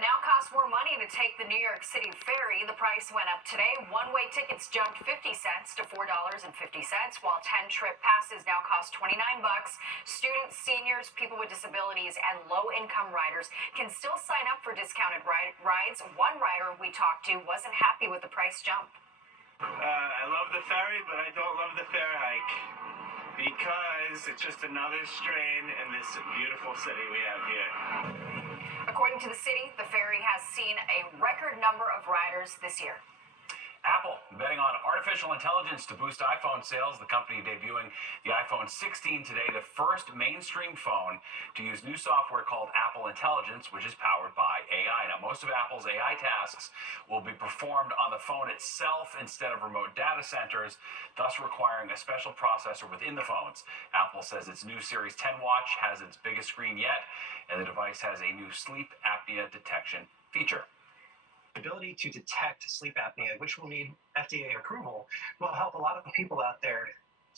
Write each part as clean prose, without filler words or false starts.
It now costs more money to take the New York City ferry. The price went up today. One-way tickets jumped 50 cents to $4.50, while 10-trip passes now cost $29. Students, seniors, people with disabilities, and low-income riders can still sign up for discounted rides. One rider we talked to wasn't happy with the price jump. I love the ferry, but I don't love the fare hike because it's just another strain in this beautiful city we have here. According to the city, the ferry has seen a record number of riders this year. Apple betting on artificial intelligence to boost iPhone sales. The company debuting the iPhone 16 today, the first mainstream phone to use new software called Apple Intelligence, which is powered by AI. Now, most of Apple's AI tasks will be performed on the phone itself instead of remote data centers, thus requiring a special processor within the phones. Apple says its new Series 10 watch has its biggest screen yet, and the device has a new sleep apnea detection feature. The ability to detect sleep apnea, which will need FDA approval, will help a lot of people out there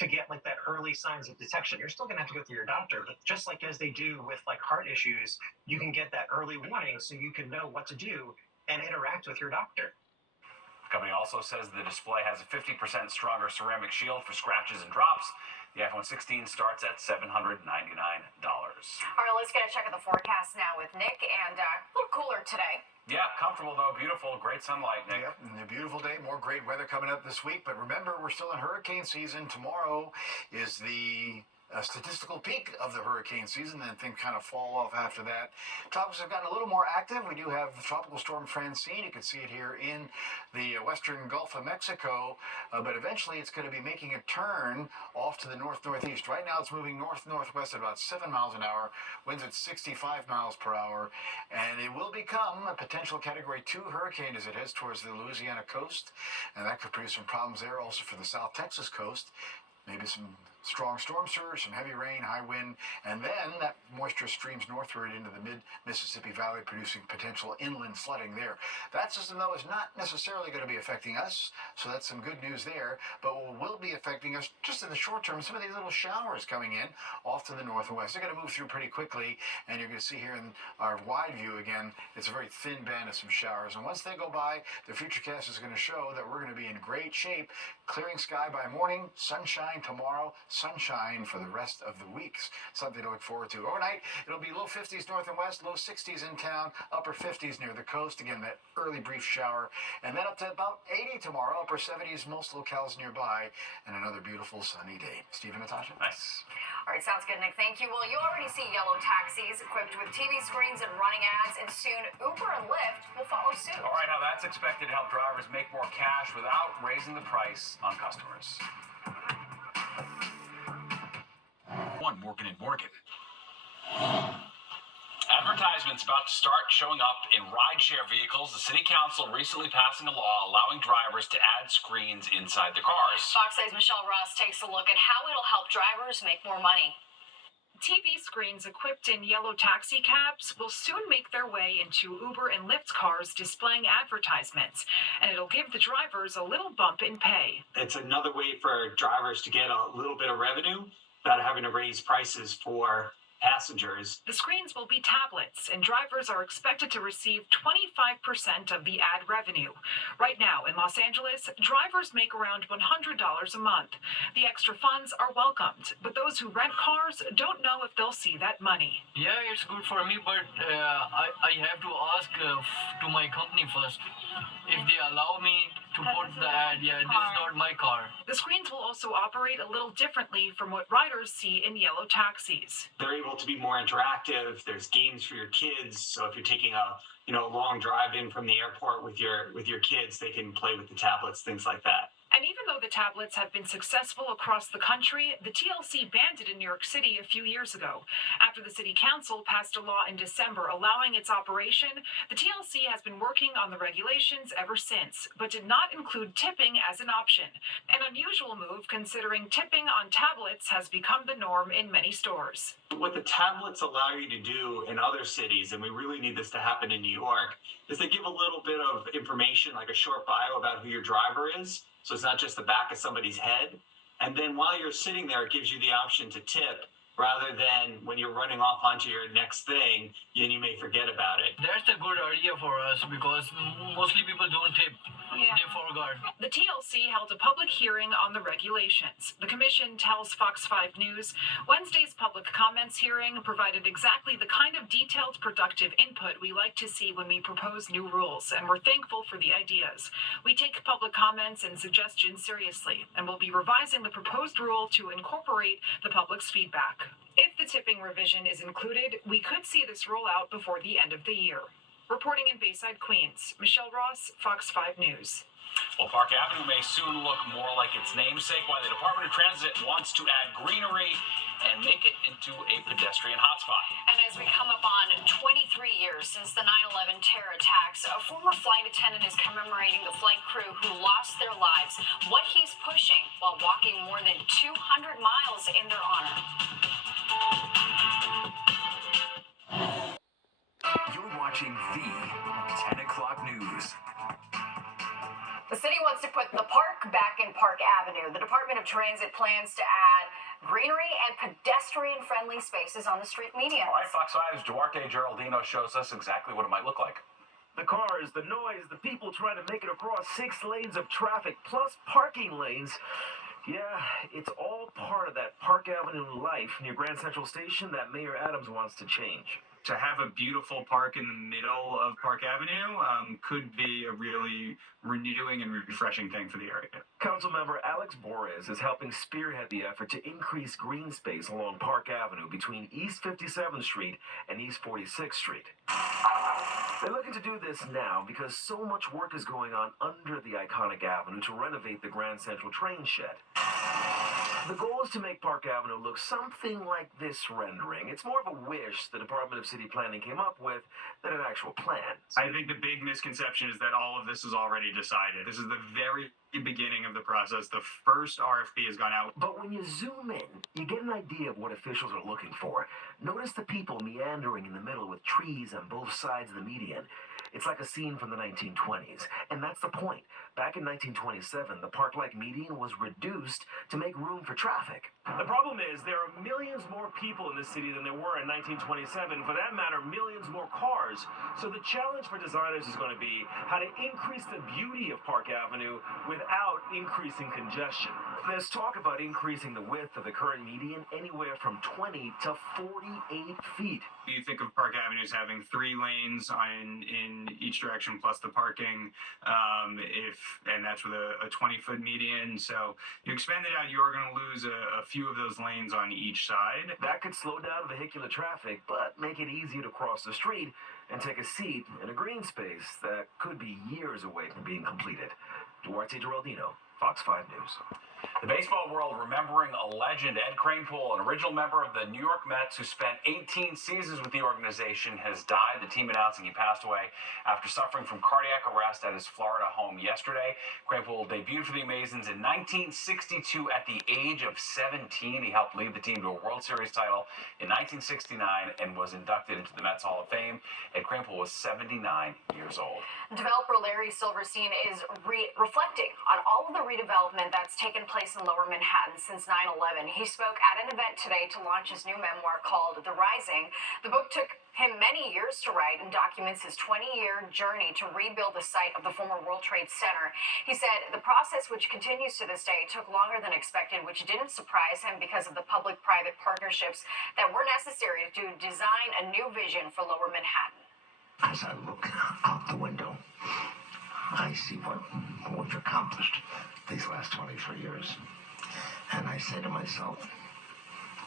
to get like that early signs of detection. You're still going to have to go through your doctor, but just like as they do with like heart issues, you can get that early warning so you can know what to do and interact with your doctor. The company also says the display has a 50% stronger ceramic shield for scratches and drops. The iPhone 16 starts at $799. All right, let's get a check of the forecast now with Nick, and a little cooler today. Yeah, comfortable though, beautiful, great sunlight, Nick. Yep, and a beautiful day, more great weather coming up this week. But remember, we're still in hurricane season. Tomorrow is the statistical peak of the hurricane season, and things kind of fall off after that. Tropics have gotten a little more active. We do have Tropical Storm Francine. You can see it here in the western Gulf of Mexico, but eventually it's going to be making a turn off to the north-northeast. Right now it's moving north-northwest at about 7 miles an hour, winds at 65 miles per hour, and it will become a potential Category 2 hurricane as it heads towards the Louisiana coast, and that could produce some problems there also for the South Texas coast. Maybe some strong storm surge, some heavy rain, high wind, and then that moisture streams northward into the mid-Mississippi Valley, producing potential inland flooding there. That system, though, is not necessarily going to be affecting us, so that's some good news there. But what will be affecting us just in the short term, some of these little showers coming in off to the north and west. They're going to move through pretty quickly, and you're going to see here in our wide view again, it's a very thin band of some showers. And once they go by, the futurecast is going to show that we're going to be in great shape. Clearing sky by morning, sunshine tomorrow, sunshine for the rest of the weeks. Something to look forward to. Overnight, it'll be low 50s north and west, low 60s in town, upper 50s near the coast. Again, that early brief shower. And then up to about 80 tomorrow, upper 70s, most locales nearby, and another beautiful sunny day. Steve and Natasha? Nice. All right, sounds good, Nick. Thank you. Well, you already see yellow taxis equipped with TV screens and running ads, and soon Uber and Lyft will follow suit. All right, now that's expected to help drivers make more cash without raising the price on customers. Morgan & Morgan. Advertisements about to start showing up in rideshare vehicles. The city council recently passing a law allowing drivers to add screens inside their cars. Fox 8's Michelle Ross takes a look at how it'll help drivers make more money. TV screens equipped in yellow taxi cabs will soon make their way into Uber and Lyft cars displaying advertisements, and it'll give the drivers a little bump in pay. It's another way for drivers to get a little bit of revenue without having to raise prices for passengers. The screens will be tablets, and drivers are expected to receive 25% of the ad revenue. Right now in Los Angeles, drivers make around $100 a month. The extra funds are welcomed, but those who rent cars don't know if they'll see that money. Yeah, it's good for me, but I have to ask to my company first if they allow me to put the ad. Yeah, this is not my car. The screens will also operate a little differently from what riders see in yellow taxis. They're able to be more interactive. There's games for your kids. So if you're taking a long drive in from the airport with your kids, they can play with the tablets, things like that. And even though the tablets have been successful across the country, the TLC banned it in New York City a few years ago. After the city council passed a law in December allowing its operation, the TLC has been working on the regulations ever since, but did not include tipping as an option. An unusual move considering tipping on tablets has become the norm in many stores. What the tablets allow you to do in other cities, and we really need this to happen in New York, is they give a little bit of information, like a short bio about who your driver is. So it's not just the back of somebody's head. And then while you're sitting there, it gives you the option to tip rather than when you're running off onto your next thing, then you may forget about it. That's a good idea for us because mostly people don't tip. Yeah. They forgot. The TLC held a public hearing on the regulations. The commission tells Fox 5 News Wednesday's public comments hearing provided exactly the kind of detailed, productive input we like to see when we propose new rules, and we're thankful for the ideas. We take public comments and suggestions seriously, and will be revising the proposed rule to incorporate the public's feedback. If the tipping revision is included, we could see this roll out before the end of the year. Reporting in Bayside, Queens, Michelle Ross, Fox 5 News. Well, Park Avenue may soon look more like its namesake, while the Department of Transit wants to add greenery and make it into a pedestrian hotspot. And as we come up on 23 years since the 9/11 terror attacks, a former flight attendant is commemorating the flight crew who lost their lives, what he's pushing while walking more than 200 miles in their honor. You're watching the 10 o'clock news. The city wants to put the park back in Park Avenue. The Department of Transit plans to add greenery and pedestrian-friendly spaces on the street medians. All right, Fox 5's Duarte Geraldino shows us exactly what it might look like. The cars, the noise, the people trying to make it across 6 lanes of traffic, plus parking lanes. Yeah, it's all part of that Park Avenue life near Grand Central Station that Mayor Adams wants to change. To have a beautiful park in the middle of Park Avenue could be a really renewing and refreshing thing for the area. Councilmember Alex Borres is helping spearhead the effort to increase green space along Park Avenue between East 57th Street and East 46th Street. They're looking to do this now because so much work is going on under the iconic avenue to renovate the Grand Central train shed. The goal is to make Park Avenue look something like this rendering. It's more of a wish the Department of City Planning came up with than an actual plan. I think the big misconception is that all of this is already decided. This is the very beginning of the process. The first RFP has gone out. But when you zoom in, you get an idea of what officials are looking for. Notice the people meandering in the middle with trees on both sides of the median. It's like a scene from the 1920s. And that's the point. Back in 1927, the park-like median was reduced to make room for traffic. The problem is there are millions more people in the city than there were in 1927. For that matter, millions more cars. So the challenge for designers is going to be how to increase the beauty of Park Avenue without increasing congestion. There's talk about increasing the width of the current median anywhere from 20 to 48 feet. You think of Park Avenue as having 3 lanes in each direction plus the parking, and that's with a 20-foot median. So you expand it out, you are going to lose a few of those lanes on each side. That could slow down vehicular traffic, but make it easier to cross the street and take a seat in a green space that could be years away from being completed. Duarte Geraldino, Fox 5 News. The baseball world remembering a legend, Ed Kranepool, an original member of the New York Mets who spent 18 seasons with the organization, has died. The team announcing he passed away after suffering from cardiac arrest at his Florida home yesterday. Kranepool debuted for the Amazons in 1962 at the age of 17. He helped lead the team to a World Series title in 1969 and was inducted into the Mets Hall of Fame. Ed Kranepool was 79 years old. Developer Larry Silverstein is reflecting on all of the redevelopment that's taken place in Lower Manhattan since 9/11. He spoke at an event today to launch his new memoir called The Rising. The book took him many years to write and documents his 20-year journey to rebuild the site of the former World Trade Center. He said the process, which continues to this day, took longer than expected, which didn't surprise him because of the public-private partnerships that were necessary to design a new vision for Lower Manhattan. As I look out the window, I see what we've accomplished these last 23 years. And I say to myself,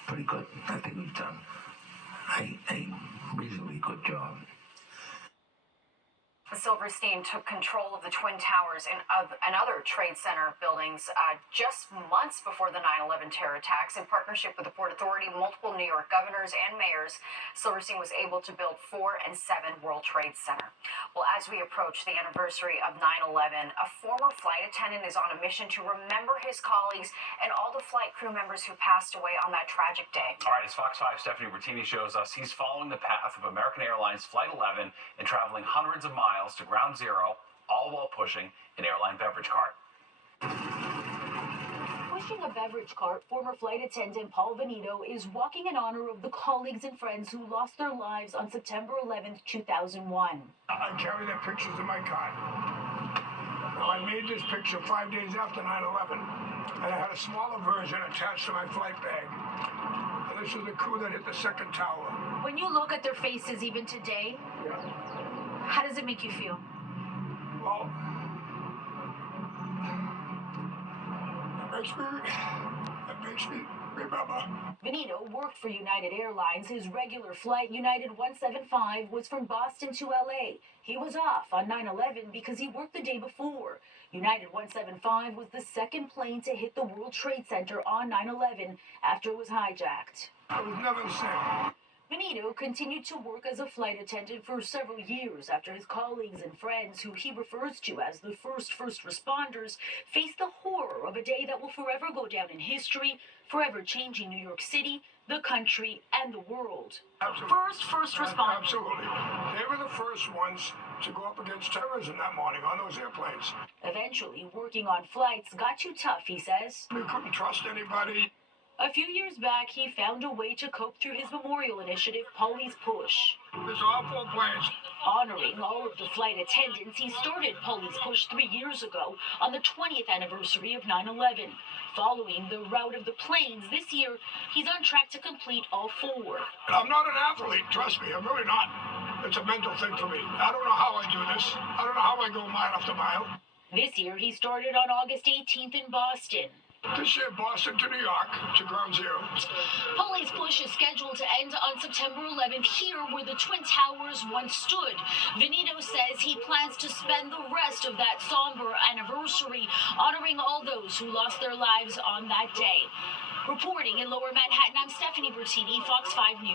pretty good. I think we've done a reasonably good job. Silverstein took control of the Twin Towers and other Trade Center buildings just months before the 9/11 terror attacks. In partnership with the Port Authority, multiple New York governors and mayors, Silverstein was able to build 4 and 7 World Trade Center. Well, as we approach the anniversary of 9/11, a former flight attendant is on a mission to remember his colleagues and all the flight crew members who passed away on that tragic day. All right, as Fox 5 Stephanie Bertini shows us, he's following the path of American Airlines Flight 11 and traveling hundreds of miles to Ground Zero, all while pushing an airline beverage cart. Pushing a beverage cart, former flight attendant Paul Venito is walking in honor of the colleagues and friends who lost their lives on September 11th, 2001. I carry their pictures in my car. Now, I made this picture 5 days after 9/11, and I had a smaller version attached to my flight bag. And this is the crew that hit the second tower. When you look at their faces even today, Yeah. how does it make you feel? Well, it makes me remember. Venito worked for United Airlines. His regular flight, United 175, was from Boston to LA. He was off on 9/11 because he worked the day before. United 175 was the second plane to hit the World Trade Center on 9/11 after it was hijacked. I was never the same. Venito continued to work as a flight attendant for several years after his colleagues and friends, who he refers to as the first responders, faced the horror of a day that will forever go down in history, forever changing New York City, the country, and the world. Absolutely. First responders. Absolutely. They were the first ones to go up against terrorism that morning on those airplanes. Eventually, working on flights got too tough, he says. We couldn't trust anybody. A few years back, he found a way to cope through his memorial initiative, Poli's Push. There's awful planes. Honoring all of the flight attendants, he started Poli's Push 3 years ago on the 20th anniversary of 9/11. Following the route of the planes this year, he's on track to complete all 4. I'm not an athlete, trust me, I'm really not. It's a mental thing for me. I don't know how I do this. I don't know how I go mile after mile. This year, he started on August 18th in Boston. This year, Boston to New York, to ground zero. Poli's Push is scheduled to end on September 11th here where the Twin Towers once stood. Venito says he plans to spend the rest of that somber anniversary honoring all those who lost their lives on that day. Reporting in Lower Manhattan, I'm Stephanie Bertini, Fox 5 News.